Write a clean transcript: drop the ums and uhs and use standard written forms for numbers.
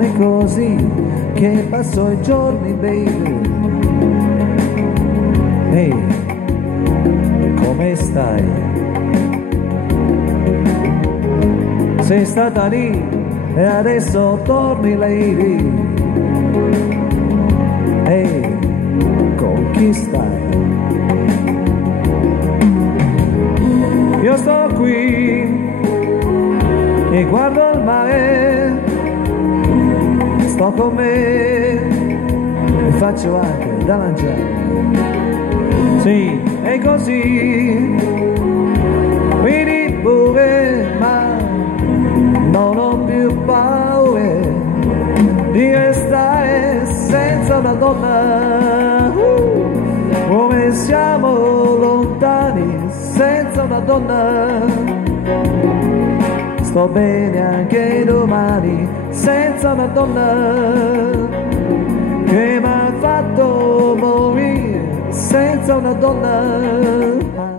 non è così che passo i giorni, baby. Ehi, come stai? Sei stata lì e adesso torni, lady. Ehi, con chi stai? Io sto qui e guardo il mare, sto con me e faccio anche da mangiare. Sì, è così, quindi pure, ma non ho più paura di restare senza una donna. Come siamo lontani senza una donna. Sto bene anche domani senza una donna che mi ha fatto morire senza una donna.